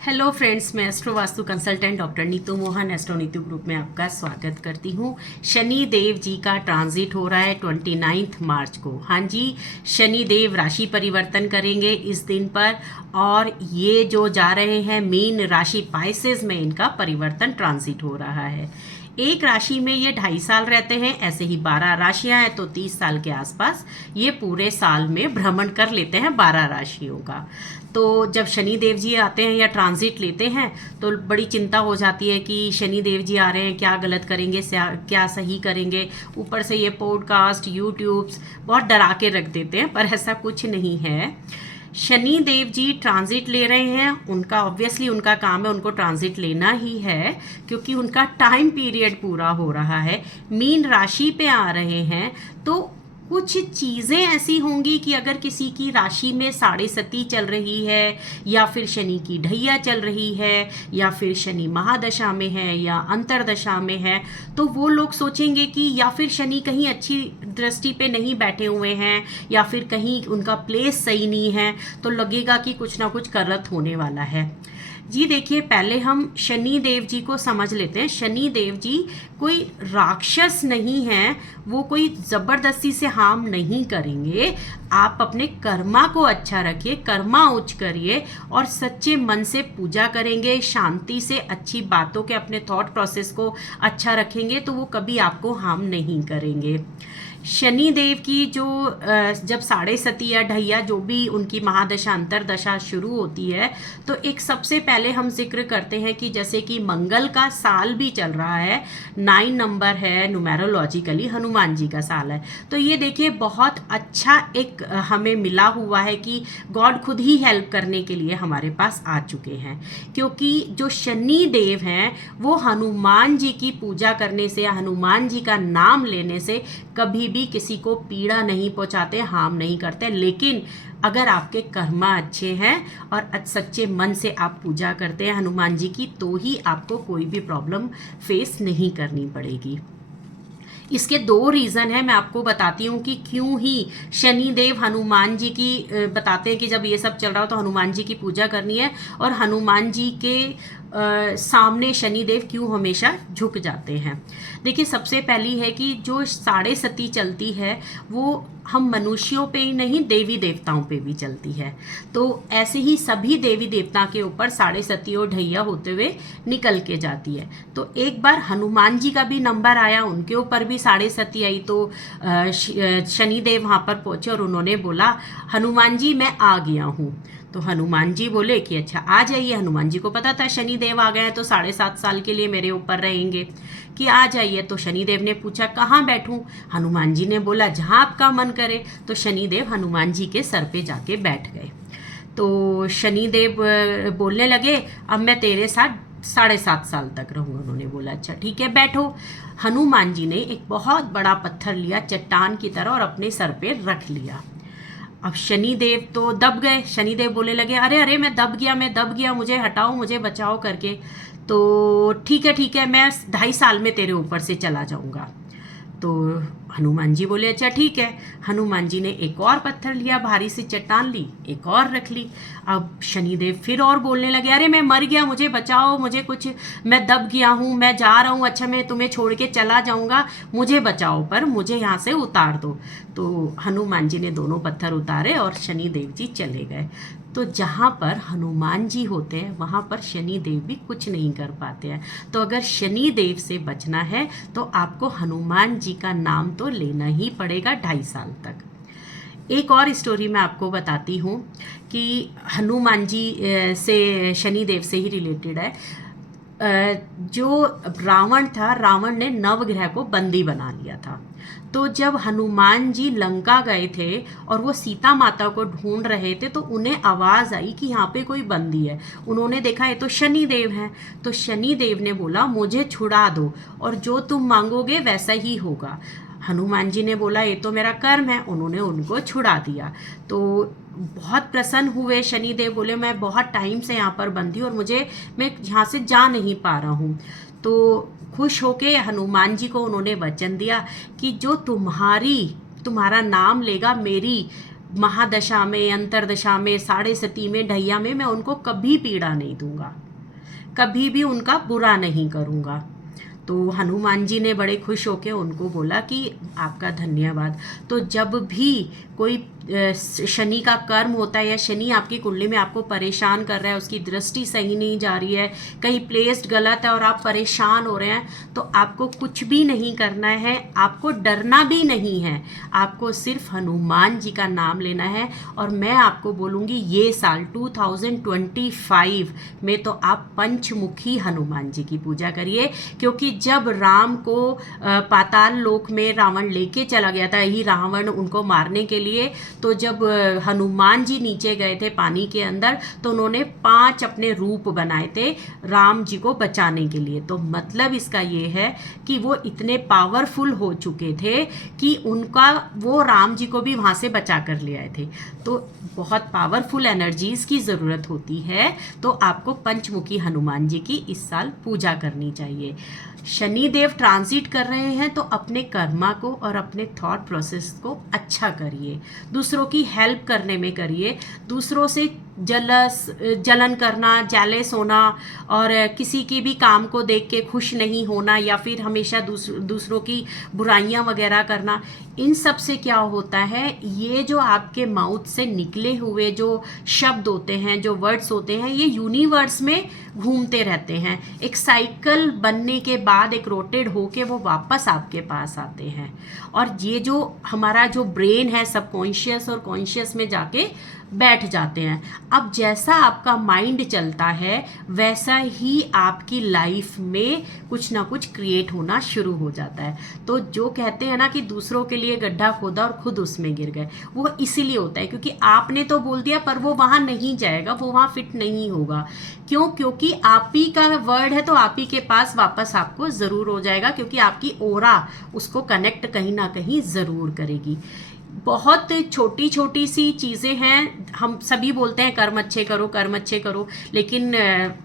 Hello friends, मैं astro vastu consultant doctor Neetu Mohan astro Neetu group में आपका स्वागत करती हूँ। शनि देव जी का ट्रांजिट हो रहा है 29 मार्च को। हाँ जी, शनि देव राशि परिवर्तन करेंगे इस दिन पर, और ये जो जा रहे हैं मीन राशि पाइसेस में, इनका परिवर्तन ट्रांजिट हो रहा है। एक राशि में ये 2.5 साल रहते हैं, ऐसे ही 12 राशियां हैं तो 30 साल के आसपास ये पूरे साल में भ्रमण कर लेते हैं 12 राशियों का। तो जब शनि देव जी आते हैं या ट्रांजिट लेते हैं तो बड़ी चिंता हो जाती है कि शनि देव जी आ रहे हैं, क्या गलत करेंगे, क्या सही करेंगे। ऊपर से ये पॉडकास्ट यूट्यूब्स बहुत डरा के रख देते हैं, पर ऐसा कुछ नहीं है। शनि देव जी ट्रांजिट ले रहे हैं, उनका ऑब्वियसली उनका काम है, उनको ट्रांजिट लेना ही है क्योंकि उनका टाइम पीरियड पूरा हो रहा है। मीन राशि पे आ रहे हैं तो कुछ चीज़ें ऐसी होंगी कि अगर किसी की राशि में साढ़े सती चल रही है, या फिर शनि की ढैया चल रही है, या फिर शनि महादशा में है या अंतरदशा में है, तो वो लोग सोचेंगे कि या फिर शनि कहीं अच्छी दृष्टि पे नहीं बैठे हुए हैं, या फिर कहीं उनका प्लेस सही नहीं है, तो लगेगा कि कुछ ना कुछ गलत होने वाला है। जी देखिए, पहले हम शनि देव जी को समझ लेते हैं। शनि देव जी कोई राक्षस नहीं है, वो कोई ज़बरदस्ती से हार्म नहीं करेंगे। आप अपने कर्मा को अच्छा रखिए, कर्मा उच्च करिए और सच्चे मन से पूजा करेंगे, शांति से अच्छी बातों के अपने थॉट प्रोसेस को अच्छा रखेंगे तो वो कभी आपको हार्म नहीं करेंगे। शनि देव की जो जब साढ़े सती या ढैया जो भी उनकी महादशा अंतरदशा शुरू होती है, तो एक सबसे पहले हम जिक्र करते हैं कि जैसे कि मंगल का साल भी चल रहा है, 9 नंबर है न्यूमेरोलॉजिकली, हनुमान जी का साल है। तो ये देखिए बहुत अच्छा एक हमें मिला हुआ है कि गॉड खुद ही हेल्प करने के लिए हमारे पास आ चुके हैं, क्योंकि जो शनि देव हैं वो हनुमान जी की पूजा करने से या हनुमान जी का नाम लेने से कभी भी किसी को पीड़ा नहीं पहुंचाते, हार्म नहीं करते। लेकिन अगर आपके कर्मा अच्छे हैं और सच्चे मन से आप पूजा करते हैं हनुमान जी की, तो ही आपको कोई भी प्रॉब्लम फेस नहीं करनी पड़ेगी। इसके 2 रीज़न है, मैं आपको बताती हूँ कि क्यों ही शनि देव हनुमान जी की बताते हैं कि जब ये सब चल रहा हो तो हनुमान जी की पूजा करनी है, और हनुमान जी के सामने शनि देव क्यों हमेशा झुक जाते हैं। देखिए, सबसे पहली है कि जो साढ़े सती चलती है वो हम मनुष्यों पे ही नहीं, देवी देवताओं पे भी चलती है। तो ऐसे ही सभी देवी देवता के ऊपर साढ़े सती और ढैया होते हुए निकल के जाती है। तो एक बार हनुमान जी का भी नंबर आया, उनके ऊपर भी साढ़े सती आई, तो शनि देव वहाँ पर पहुँचे और उन्होंने बोला, हनुमान जी मैं आ गया हूँ। तो हनुमान जी बोले कि अच्छा आ जाइए। हनुमान जी को पता था शनि देव आ गए हैं तो 7.5 साल के लिए मेरे ऊपर रहेंगे, कि आ जाइए। तो शनि देव ने पूछा कहाँ बैठूं? हनुमान जी ने बोला जहाँ आपका मन करे। तो शनि देव हनुमान जी के सर पे जाके बैठ गए। तो शनि देव बोलने लगे, अब मैं तेरे साथ 7.5 साल तक रहूँगा। उन्होंने बोला अच्छा ठीक है बैठो। हनुमान जी ने एक बहुत बड़ा पत्थर लिया चट्टान की तरह और अपने सर पे रख लिया। अब शनि देव तो दब गए। शनि देव बोलने लगे, अरे अरे मैं दब गया, मुझे हटाओ, मुझे बचाओ करके। तो ठीक है, मैं 2.5 साल में तेरे ऊपर से चला जाऊंगा। तो हनुमान जी बोले अच्छा ठीक है। हनुमान जी ने एक और पत्थर लिया, भारी सी चट्टान ली, एक और रख ली। अब शनिदेव फिर और बोलने लगे, अरे मैं मर गया, मुझे बचाओ, मुझे कुछ, मैं दब गया हूँ, मैं जा रहा हूँ, अच्छा मैं तुम्हें छोड़ के चला जाऊँगा, मुझे बचाओ, पर मुझे यहाँ से उतार दो। तो हनुमान जी ने दोनों पत्थर उतारे और शनिदेव जी चले गए। तो जहाँ पर हनुमान जी होते हैं वहाँ पर शनि देव भी कुछ नहीं कर पाते हैं। तो अगर शनि देव से बचना है तो आपको हनुमान जी का नाम तो लेना ही पड़ेगा 2.5 साल तक। एक और स्टोरी मैं आपको बताती हूँ कि हनुमान जी से शनि देव से ही रिलेटेड है। जो रावण था, रावण ने नवग्रह को बंदी बना लिया था। तो जब हनुमान जी लंका गए थे और वो सीता माता को ढूंढ रहे थे तो उन्हें आवाज़ आई कि यहाँ पे कोई बंदी है। उन्होंने देखा ये तो शनि देव हैं। तो शनि देव ने बोला मुझे छुड़ा दो और जो तुम मांगोगे वैसा ही होगा। हनुमान जी ने बोला ये तो मेरा कर्म है, उन्होंने उनको छुड़ा दिया। तो बहुत प्रसन्न हुए शनि देव, बोले मैं बहुत टाइम से यहाँ पर बंदी और मैं यहाँ से जा नहीं पा रहा हूँ। तो खुश होके हनुमान जी को उन्होंने वचन दिया कि जो तुम्हारा नाम लेगा मेरी महादशा में, अंतरदशा में, साढ़े सती में, ढैया में मैं उनको कभी पीड़ा नहीं दूंगा, कभी भी उनका बुरा नहीं करूँगा। तो हनुमान जी ने बड़े खुश होकर उनको बोला कि आपका धन्यवाद। तो जब भी कोई शनि का कर्म होता है या शनि आपकी कुंडली में आपको परेशान कर रहा है, उसकी दृष्टि सही नहीं जा रही है, कहीं प्लेस्ड गलत है और आप परेशान हो रहे हैं, तो आपको कुछ भी नहीं करना है, आपको डरना भी नहीं है, आपको सिर्फ हनुमान जी का नाम लेना है। और मैं आपको बोलूँगी ये साल 2025 में तो आप पंचमुखी हनुमान जी की पूजा करिए, क्योंकि जब राम को पाताल लोक में रावण लेके चला गया था, ही रावण उनको मारने के लिए, तो जब हनुमान जी नीचे गए थे पानी के अंदर, तो उन्होंने 5 अपने रूप बनाए थे राम जी को बचाने के लिए। तो मतलब इसका ये है कि वो इतने पावरफुल हो चुके थे कि उनका वो राम जी को भी वहाँ से बचा कर ले आए थे। तो बहुत पावरफुल एनर्जीज की ज़रूरत होती है, तो आपको पंचमुखी हनुमान जी की इस साल पूजा करनी चाहिए। शनि देव ट्रांजिट कर रहे हैं, तो अपने कर्मा को और अपने थॉट प्रोसेस को अच्छा करिए, दूसरों की हेल्प करने में करिए। दूसरों से जलन करना, जेलस होना और किसी की भी काम को देख के खुश नहीं होना, या फिर हमेशा दूसरों की बुराइयां वगैरह करना, इन सब से क्या होता है, ये जो आपके माउथ से निकले हुए जो शब्द होते हैं, जो वर्ड्स होते हैं, ये यूनिवर्स में घूमते रहते हैं। एक साइकिल बनने के बाद एक रोटेट होके वो वापस आपके पास आते हैं। और ये जो हमारा जो ब्रेन है, सबकॉन्शियस और कॉन्शियस में जाके बैठ जाते हैं। अब जैसा आपका माइंड चलता है, वैसा ही आपकी लाइफ में कुछ ना कुछ क्रिएट होना शुरू हो जाता है। तो जो कहते हैं ना कि दूसरों के लिए गड्ढा खोदा और खुद उसमें गिर गए, वो इसीलिए होता है क्योंकि आपने तो बोल दिया पर वो वहाँ नहीं जाएगा, वो वहाँ फिट नहीं होगा। क्यों? क्योंकि आप ही का वर्ड है, तो आप ही के पास वापस आपको ज़रूर हो जाएगा, क्योंकि आपकी ओरा उसको कनेक्ट कहीं ना कहीं ज़रूर करेगी। बहुत छोटी छोटी सी चीज़ें हैं, हम सभी बोलते हैं कर्म अच्छे करो, कर्म अच्छे करो, लेकिन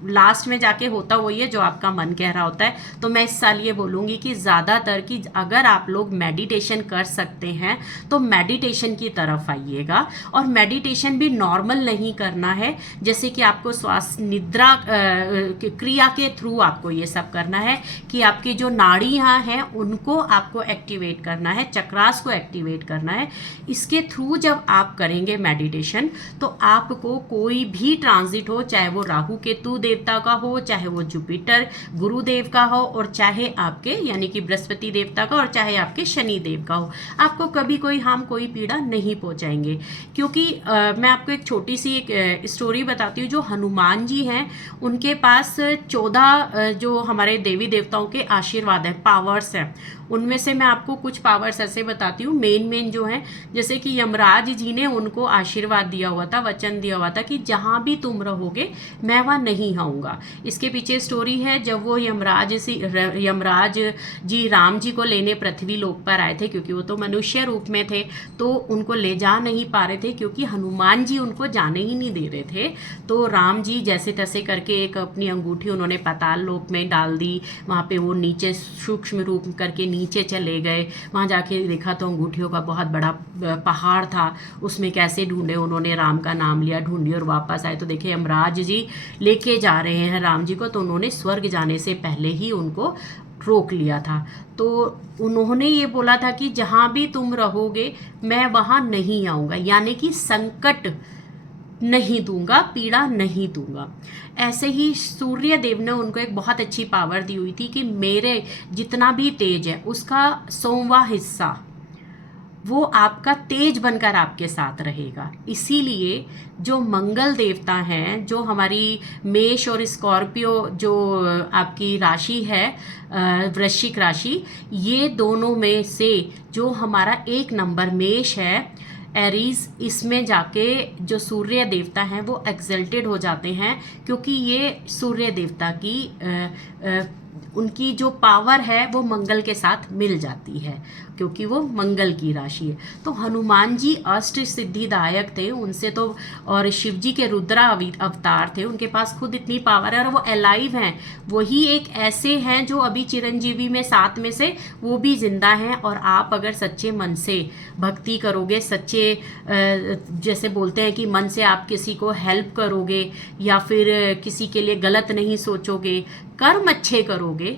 लास्ट में जाके होता वही है जो आपका मन कह रहा होता है। तो मैं इस साल ये बोलूँगी कि ज़्यादातर कि अगर आप लोग मेडिटेशन कर सकते हैं तो मेडिटेशन की तरफ आइएगा। और मेडिटेशन भी नॉर्मल नहीं करना है, जैसे कि आपको श्वास निद्रा क्रिया के थ्रू आपको ये सब करना है कि आपकी जो नाड़ियाँ हैं उनको आपको एक्टिवेट करना है, चक्रास को एक्टिवेट करना है। इसके थ्रू जब आप करेंगे मेडिटेशन, तो आपको कोई भी ट्रांजिट हो, चाहे वो राहु केतु देवता का हो, चाहे वो जुपिटर गुरुदेव का हो, और चाहे आपके यानी कि बृहस्पति देवता का, और चाहे आपके शनि देव का हो, आपको कभी कोई पीड़ा नहीं पहुंचाएंगे। क्योंकि मैं आपको एक छोटी सी एक स्टोरी बताती हूँ। जो हनुमान जी हैं उनके पास 14 जो हमारे देवी देवताओं के आशीर्वाद हैं, पावर्स हैं। उनमें से मैं आपको कुछ पावर्स ऐसे बताती हूँ, मेन जो हैं। जैसे कि यमराज जी ने उनको आशीर्वाद दिया हुआ था, वचन दिया हुआ था कि जहाँ भी तुम रहोगे मैं वहाँ नहीं आऊँगा। इसके पीछे स्टोरी है, जब वो यमराज जी राम जी को लेने पृथ्वी लोक पर आए थे, क्योंकि वो तो मनुष्य रूप में थे, तो उनको ले जा नहीं पा रहे थे क्योंकि हनुमान जी उनको जाने ही नहीं दे रहे थे। तो राम जी जैसे तैसे करके एक अपनी अंगूठी उन्होंने पाताल लोक में डाल दी। वहाँ पे वो नीचे सूक्ष्म रूप करके नीचे चले गए। वहाँ जाके देखा तो अंगूठियों का बहुत बड़ा पहाड़ था, उसमें कैसे ढूंढे, उन्होंने राम का नाम लिया, ढूंढी और वापस आए तो देखे यमराज जी लेके जा रहे हैं राम जी को। तो उन्होंने स्वर्ग जाने से पहले ही उनको रोक लिया था। तो उन्होंने ये बोला था कि जहाँ भी तुम रहोगे मैं वहाँ नहीं आऊँगा, यानी कि संकट नहीं दूंगा, पीड़ा नहीं दूंगा। ऐसे ही सूर्य देव ने उनको एक बहुत अच्छी पावर दी हुई थी कि मेरे जितना भी तेज है उसका 100वां हिस्सा वो आपका तेज बनकर आपके साथ रहेगा। इसीलिए जो मंगल देवता हैं, जो हमारी मेष और स्कॉर्पियो जो आपकी राशि है वृश्चिक राशि, ये दोनों में से जो हमारा 1 नंबर मेष है एरीज, इसमें जाके जो सूर्य देवता हैं वो एक्सल्टेड हो जाते हैं, क्योंकि ये सूर्य देवता की उनकी जो पावर है वो मंगल के साथ मिल जाती है, क्योंकि वो मंगल की राशि है। तो हनुमान जी अष्ट सिद्धिदायक थे, उनसे तो, और शिव जी के रुद्रा अवतार थे, उनके पास खुद इतनी पावर है और वो अलाइव हैं। वही एक ऐसे हैं जो अभी चिरंजीवी में 7 में से वो भी जिंदा हैं। और आप अगर सच्चे मन से भक्ति करोगे, सच्चे जैसे बोलते हैं कि मन से आप किसी को हेल्प करोगे या फिर किसी के लिए गलत नहीं सोचोगे, कर्म अच्छे करोगे,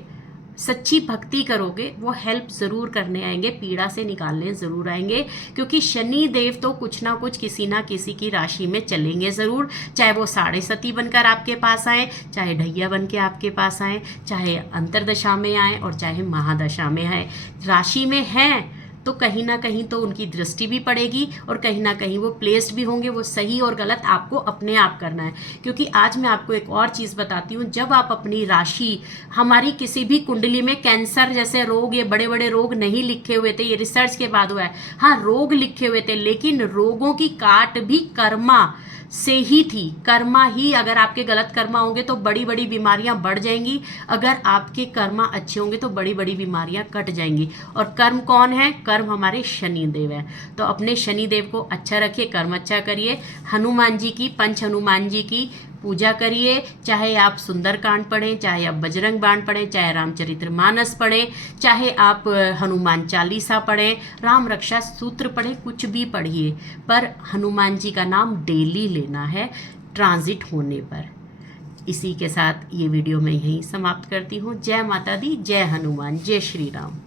सच्ची भक्ति करोगे, वो हेल्प ज़रूर करने आएंगे, पीड़ा से निकालने ज़रूर आएंगे। क्योंकि शनि देव तो कुछ ना कुछ किसी ना किसी की राशि में चलेंगे ज़रूर, चाहे वो साढ़े सती बनकर आपके पास आए, चाहे ढैया बन के आपके पास आए, चाहे अंतरदशा में आए और चाहे महादशा में आए। राशि में हैं तो कहीं ना कहीं तो उनकी दृष्टि भी पड़ेगी और कहीं ना कहीं वो प्लेस्ड भी होंगे। वो सही और गलत आपको अपने आप करना है। क्योंकि आज मैं आपको एक और चीज़ बताती हूँ, जब आप अपनी राशि, हमारी किसी भी कुंडली में कैंसर जैसे रोग, ये बड़े बड़े रोग नहीं लिखे हुए थे, ये रिसर्च के बाद हुआ है। हाँ, रोग लिखे हुए थे, लेकिन रोगों की काट भी कर्मा से ही थी। कर्मा ही, अगर आपके गलत कर्मा होंगे तो बड़ी बड़ी बीमारियां बढ़ जाएंगी, अगर आपके कर्मा अच्छे होंगे तो बड़ी बड़ी बीमारियां कट जाएंगी। और कर्म कौन है? कर्म हमारे शनि देव हैं। तो अपने शनि देव को अच्छा रखिए, कर्म अच्छा करिए, हनुमान जी की, पंच हनुमान जी की पूजा करिए। चाहे आप सुंदरकांड पढ़ें, चाहे आप बजरंग बाण पढ़ें, चाहे रामचरितमानस पढ़ें, चाहे आप हनुमान चालीसा पढ़ें, राम रक्षा सूत्र पढ़ें, कुछ भी पढ़िए, पर हनुमान जी का नाम डेली लेना है ट्रांजिट होने पर। इसी के साथ ये वीडियो मैं यहीं समाप्त करती हूँ। जय माता दी, जय हनुमान, जय श्री राम।